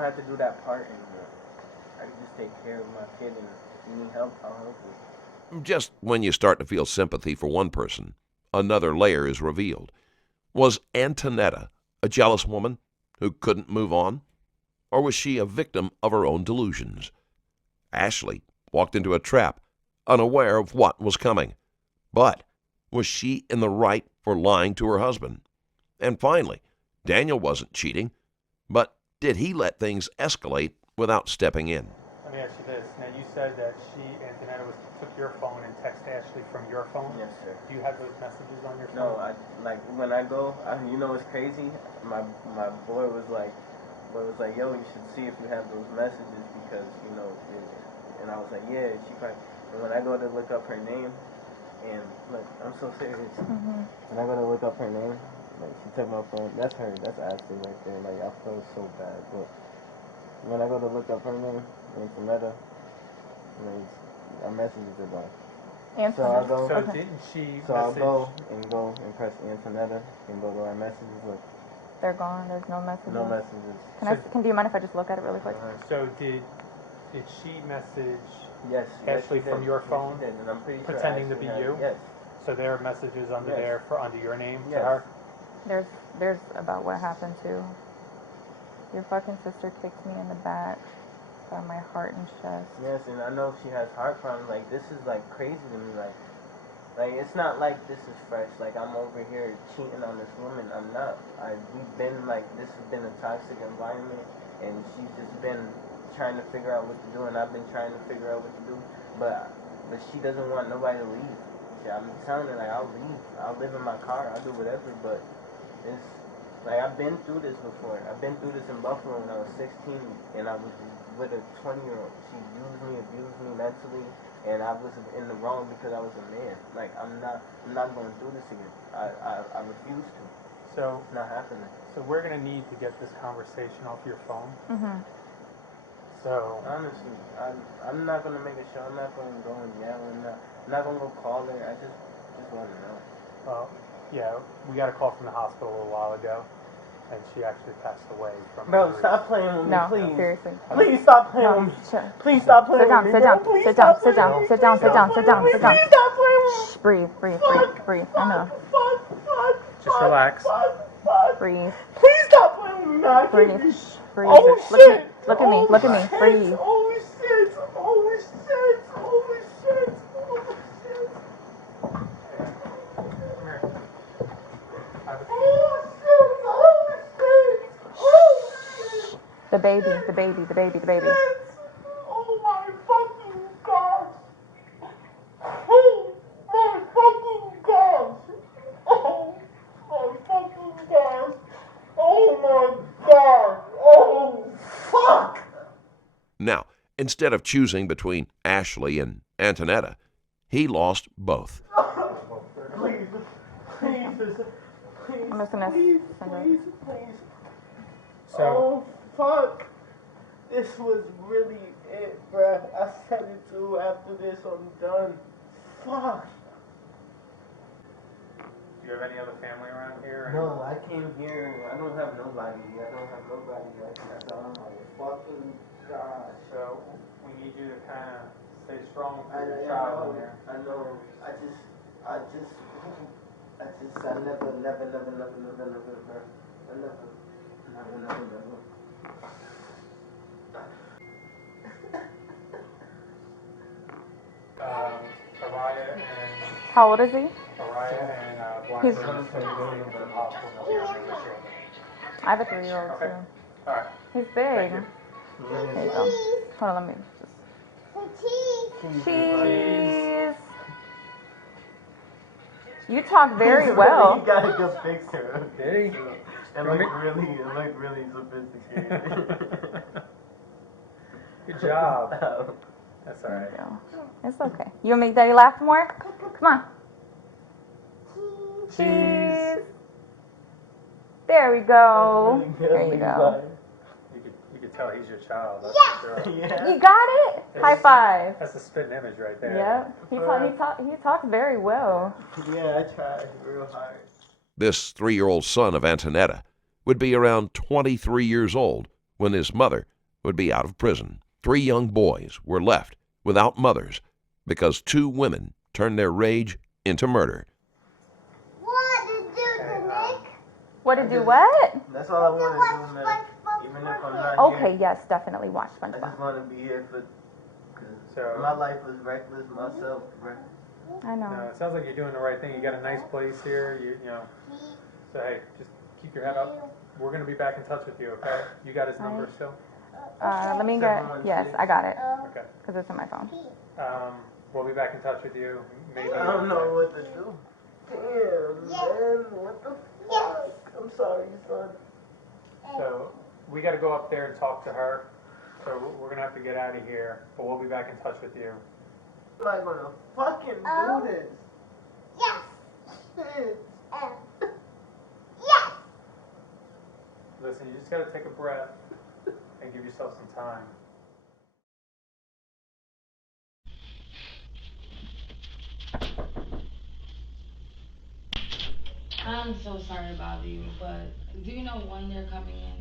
have to do that part anymore. I can just take care of my kid, and if you need help, I'll help you. Just when you start to feel sympathy for one person, another layer is revealed. Was Antoneta a jealous woman who couldn't move on? Or was she a victim of her own delusions? Ashley walked into a trap, unaware of what was coming. But was she in the right for lying to her husband? And finally, Daniel wasn't cheating, but did he let things escalate without stepping in? Let me ask you this. Now, you said that Antonetta, took your phone and texted Ashley from your phone? Yes, sir. Do you have those messages on your phone? No, when I go, you know what's crazy? My boy was like, yo, you should see if you have those messages because, and I was like, yeah, she probably, and when I go to look up her name, and look, I'm so serious. When I go to look up her name, like, she took my phone, that's her, that's Ashley right there, like, I feel so bad, but when I go to look up her name, Antoneta, our messages are gone. So I'll go. So didn't she So I'll go and press Antoneta and go to our messages. Look, they're gone. There's no messages. no messages. Do you mind if I just look at it really quick? So did she message Ashley Ashley from your phone, yes, and I'm pretty sure pretending to Ashley be you? Yes. So there are messages under Yes. under your name Yes. to her? There's about what happened too. Your fucking sister kicked me in the back, got my heart and chest. Yes, and I know she has heart problems. Like, this is like crazy to me. Like it's not like this is fresh. Like, I'm over here cheating on this woman. I'm not. We've been like, this has been a toxic environment, and she's just been trying to figure out what to do, and I've been trying to figure out what to do, but she doesn't want nobody to leave. I'm telling her, like, I'll leave. I'll live in my car. I'll do whatever, but it's like, I've been through this before. I've been through this in Buffalo when I was 16, and I was with a 20-year-old. She used me, abused me mentally, and I was in the wrong because I was a man. Like, I'm not going through this again. I refuse to. So it's not happening. So we're gonna need to get this conversation off your phone. So honestly, I'm not gonna make a show. I'm not gonna go and yell. I'm not gonna go call her. I just want to know. Well, yeah, we got a call from the hospital a little while ago, and she actually passed away from. Bro, stop playing with me, No, please. seriously. Please stop playing with me. Please stop playing with me. Sit down. Sit down. Sit down. Sit down. Sit down. Sit down. Sit down. Please stop playing with me. Shh, breathe. I know. Just relax. Breathe. Please stop playing with me, man. Breathe. Breathe. Oh, shit. Look at me. Look at me. Breathe. Holy shit. Holy shit. Holy shit. Holy shit. The baby. Oh my fucking gosh. Oh my fucking gosh. Oh my fucking gosh. Oh my god. Oh fuck. Now, instead of choosing between Ashley and Antoneta, he lost both. Please. I'm just gonna send her. So, oh fuck. This was really it, bruh. I said it too. After this, I'm done. Fuck. do you have any other family around here? No, I came here. I don't have nobody. That's all my fucking god. So we need you to kind of stay strong for your I child know. in there. I know. I never. Pariah and How old is he? Black He's. River said you're going to the hospital and you're on the shoulder. I have a 3-year-old Okay. too. All right. He's big. Thank you. There you go. Hold on, let me just. Cheese. You talk very well. You got a good picture. Did he? It looked really sophisticated. Good job. That's all right. It's okay. You want to make Daddy laugh more? Come on. Cheese. There we go. There you go. You could tell he's your child. That's for sure. Yeah. You got it? High five. That's a spitting image right there. Yep. He talked very well. Yeah, I tried real hard. This 3-year-old son of Antoneta would be around 23 years old when his mother would be out of prison. 3 young boys were left without mothers because two women turned their rage into murder. What did you do, Nick? What to do what? That's all I want to do, man. Even if I'm not Okay, here. yes, definitely watch I SpongeBob. just want to be here for. So my life was reckless myself, bro. I know. No, it sounds like you're doing the right thing. You got a nice place here. You know. So hey, just keep your head up. We're gonna be back in touch with you, okay? You got his number still? Let me get. Yes, I got it. Okay. Because it's in my phone. We'll be back in touch with you. Maybe. I don't know what to do. Damn, man, what the fuck? I'm sorry, son. So we got to go up there and talk to her. So we're gonna have to get out of here, but we'll be back in touch with you. I'm not gonna fucking do this. Yes. Shit. Yes. Listen, you just gotta take a breath and give yourself some time. I'm so sorry to bother you, but do you know when they're coming in?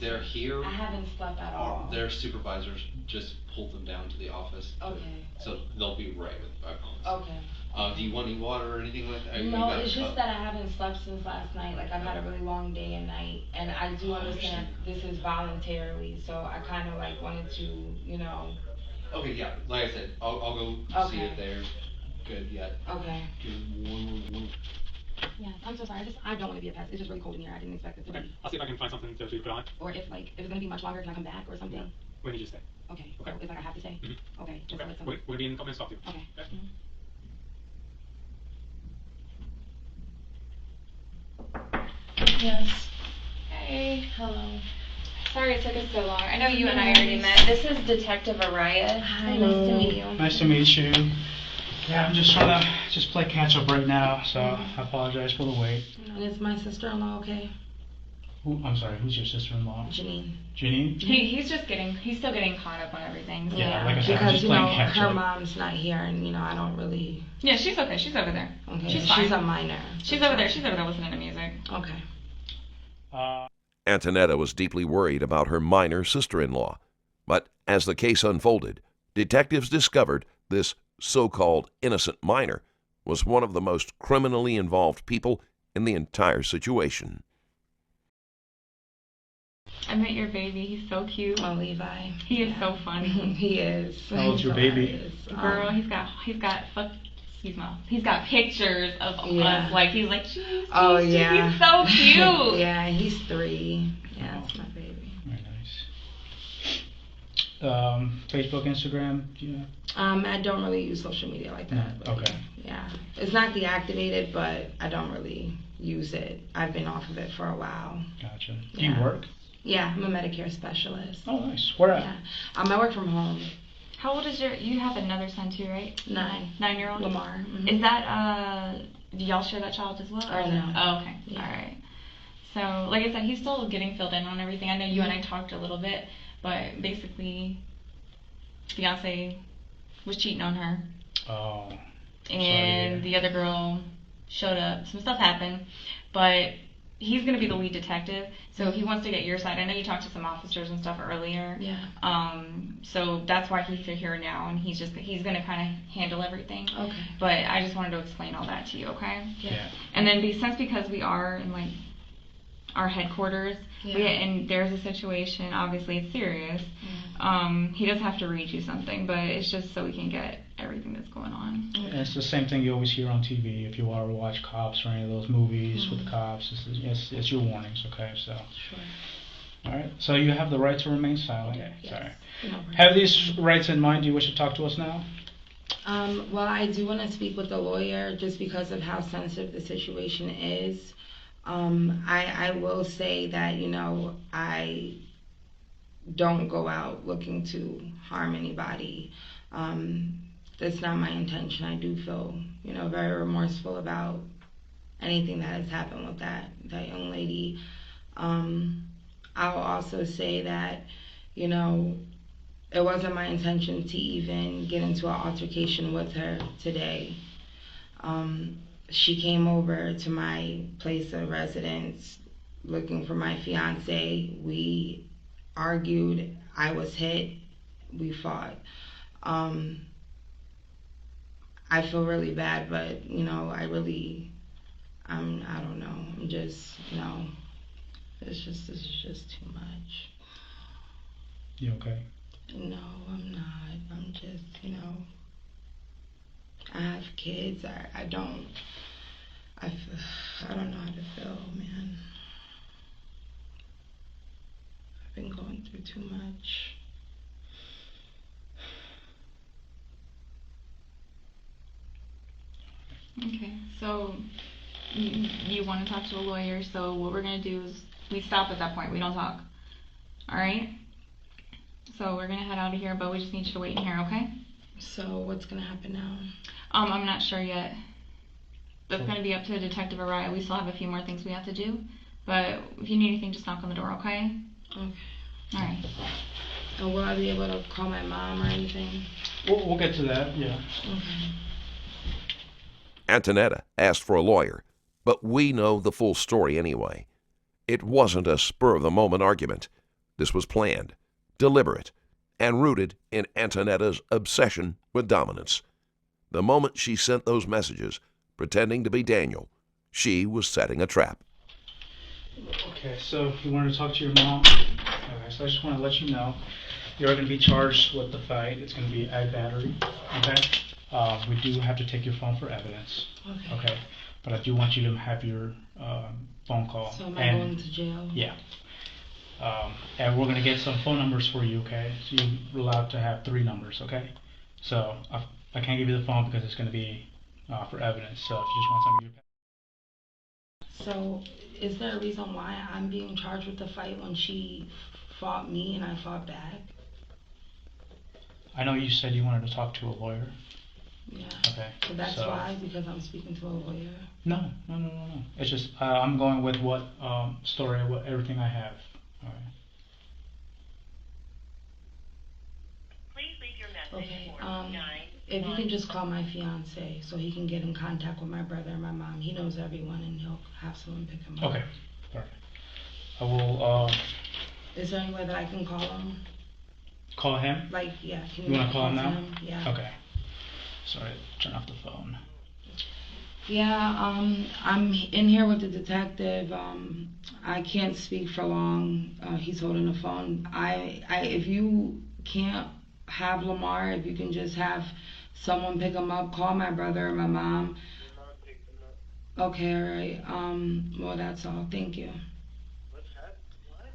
They're here. I haven't slept at all. Their supervisors just pulled them down to the office. Okay. So they'll be right with you, I promise. Okay. Do you want any water or anything like that? No, it's just that I haven't slept since last night. Like, I've had a really long day and night, and I do understand this is voluntarily, so I kind of like wanted to, you know. Okay, yeah. Like I said, I'll go see if they're good yet. Okay. Give one. Yeah, I'm so sorry. I don't want to be a pest. It's just really cold in here. I didn't expect it to be. I'll see if I can find something to put on. Or if it's gonna be much longer, can I come back or something? Yeah. When did you stay? Okay. So it's like I have to stay. Mm-hmm. Okay. Just okay. like We're gonna be in a couple minutes. Talk to you. Okay. Yes. Hey. Hello. Sorry it took us so long. I know you and I already met. This is Detective Araya. Hi. Nice to meet you. Nice to meet you. Yeah, I'm just trying to play catch up right now, so I apologize for the wait. And is my sister-in-law okay? I'm sorry, who's your sister-in-law? Janine. Janine? He's still getting caught up on everything. So. Yeah, like I said, I'm because just playing catch up. her mom's not here, and I don't really. Yeah, she's okay. She's over there. Okay. She's fine. She's a minor. She's over there. She's over there listening to music. Okay. Antoneta was deeply worried about her minor sister-in-law. But as the case unfolded, detectives discovered this so-called innocent minor was one of the most criminally involved people in the entire situation. I met your baby. He's so cute. Oh, Levi. He is so funny. He is. How old's your baby? Girl, he's got pictures of us. Like he's like, geez, he's so cute. Yeah, he's 3. Yeah, that's my baby. Very nice. Facebook, Instagram, I don't really use social media like that. No. Okay. Yeah, it's not deactivated, but I don't really use it. I've been off of it for a while. Gotcha. Do you work? Yeah, I'm a Medicare specialist. Oh, nice. Where at? Yeah. I work from home. How old is you have another son too, right? 9. 9-year-old? Lamar. Mm-hmm. Is that, do y'all share that child as well? No. Oh, okay. Yeah. Alright. So, like I said, he's still getting filled in on everything. I know you and I talked a little bit, but basically, fiance was cheating on her. Oh. And the other girl showed up. Some stuff happened, but he's going to be the lead detective, so he wants to get your side. I know you talked to some officers and stuff earlier. Yeah. So that's why he's here now, and he's going to kind of handle everything. Okay. But I just wanted to explain all that to you, okay? Yeah. And then because we are in like our headquarters, and there's a situation, obviously it's serious. He does have to read you something, but it's just so we can get everything that's going on. Yeah, it's the same thing you always hear on TV if you are to watch Cops or any of those movies with the cops. It's your warnings, okay? So. Sure. All right. So you have the right to remain silent. Okay. Yes. Sorry. No. Have these rights in mind? Do you wish to talk to us now? Well, I do want to speak with the lawyer just because of how sensitive the situation is. I will say that, I don't go out looking to harm anybody. That's not my intention. I do feel, very remorseful about anything that has happened with that young lady. I'll also say that, it wasn't my intention to even get into an altercation with her today. She came over to my place of residence looking for my fiance. We argued. I was hit. We fought. I feel really bad, but you know, I don't know. I'm just, you know, this is just too much. You okay? No, I'm not. I'm just, you know, I have kids. I don't, I don't know how to feel, man. I've been going through too much. Okay, so you want to talk to a lawyer, so what we're going to do is we stop at that point. We don't talk. All right? So we're going to head out of here, but we just need you to wait in here, okay? So what's going to happen now? I'm not sure yet. That's going to be up to Detective Araya. We still have a few more things we have to do, but if you need anything, just knock on the door, okay? Okay. All right. And will I be able to call my mom or anything? We'll get to that, yeah. Okay. Antoneta asked for a lawyer, but we know the full story anyway. It wasn't a spur-of-the-moment argument. This was planned, deliberate, and rooted in Antoneta's obsession with dominance. The moment she sent those messages, pretending to be Daniel, she was setting a trap. Okay, so you wanted to talk to your mom? Okay, so I just want to let you know you're going to be charged with the fight. It's going to be ag battery, okay? We do have to take your phone for evidence, okay? But I do want you to have your phone call. So am I going to jail? Yeah. And we're going to get some phone numbers for you, okay? So you're allowed to have 3 numbers, okay? So I can't give you the phone because it's going to be for evidence. So if you just want some of your... So is there a reason why I'm being charged with the fight when she fought me and I fought back? I know you said you wanted to talk to a lawyer. Yeah. Okay. So that's why, because I'm speaking to a lawyer? No. It's just I'm going with what story, what everything I have. All right. Please leave your message for 9. If you can just call my fiance so he can get in contact with my brother and my mom. He knows everyone and he'll have someone pick him up. Okay. Perfect. I will. Is there any way that I can call him? Call him? Like, yeah. Can you want to call him now? Him? Yeah. Okay. Sorry, turn off the phone. Yeah, I'm in here with the detective. I can't speak for long. He's holding the phone. If you can't have Lamar, if you can just have someone pick him up, call my brother or my mom. Okay, all right. Well, that's all. Thank you.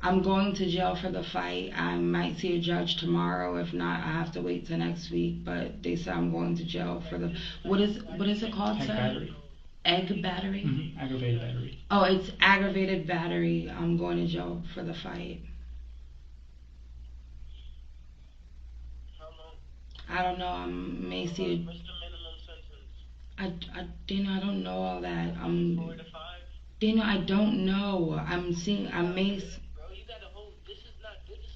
I'm going to jail for the fight. I might see a judge tomorrow. If not, I have to wait till next week. But they said I'm going to jail for the... What is it called, sir? Battery. Egg battery? Mm-hmm. Aggravated battery. Oh, it's aggravated battery. I'm going to jail for the fight. I don't know. I may see a... What's the minimum sentence? Daniel, I don't know all that. 4 to 5? Daniel, I don't know. I may...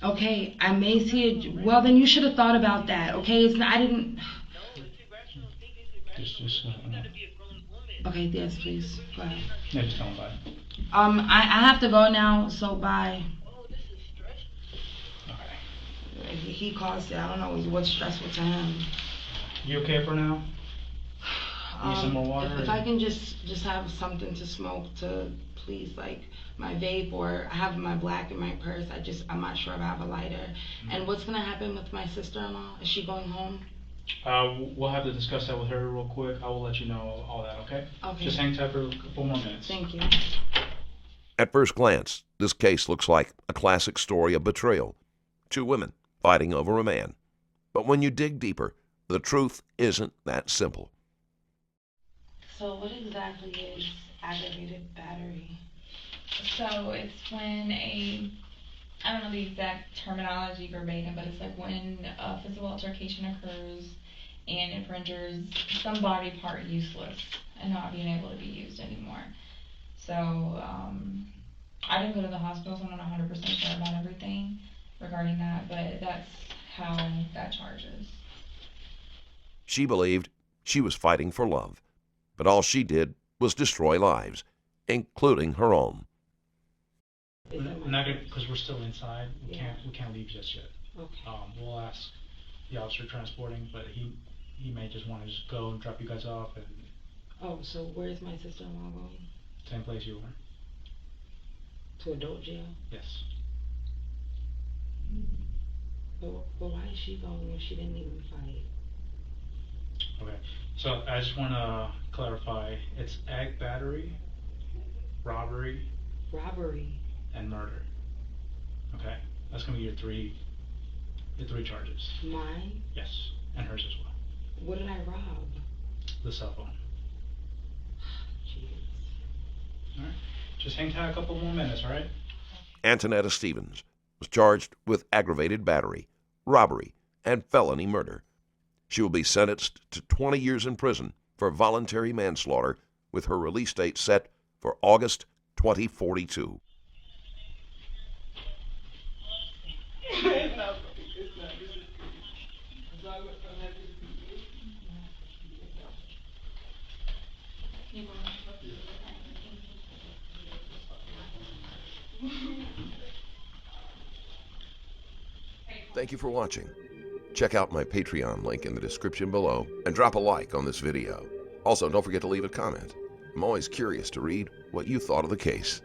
Okay, I may see it. Well, then you should have thought about that. Okay, it's not. I didn't. No, it's irrational thinking. It's irrational. You gotta be a grown woman. Okay, yes, please. Go ahead. Yeah, just tell him bye. I have to go now, so bye. Oh, this is stressful. Okay. He caused it. I don't know what's stressful to him. You okay for now? Need some more water? If I can just have something to smoke to please, like my vape, or I have my black in my purse. I'm not sure if I have a lighter. Mm-hmm. And what's gonna happen with my sister-in-law? Is she going home? We'll have to discuss that with her real quick. I will let you know all that, okay? Okay. Just hang tight for a couple more minutes. Thank you. At first glance, this case looks like a classic story of betrayal. 2 women fighting over a man. But when you dig deeper, the truth isn't that simple. So what exactly is aggravated battery? So it's when I don't know the exact terminology verbatim, but it's like when a physical altercation occurs and it renders some body part useless and not being able to be used anymore. So I didn't go to the hospital, so I'm not 100% sure about everything regarding that, but that's how that charge is. She believed she was fighting for love, but all she did was destroy lives, including her own. We're not gonna, because we're still inside. We can't leave just yet. Okay. We'll ask the officer transporting, but he may just want to just go and drop you guys off and Oh, so where's my sister-in-law going? same place you were. To adult jail? Yes. But why is she going if she didn't even fight? Okay. So I just want to clarify. It's ag battery, robbery, and murder. Okay. That's gonna be your three charges. Mine? Yes, and hers as well. What did I rob? The cell phone. Jeez. All right. Just hang tight a couple more minutes, all right? Antoneta Stevens was charged with aggravated battery, robbery, and felony murder. She will be sentenced to 20 years in prison for voluntary manslaughter, with her release date set for August 2042. Thank you for watching. Check out my Patreon link in the description below and drop a like on this video. Also, don't forget to leave a comment. I'm always curious to read what you thought of the case.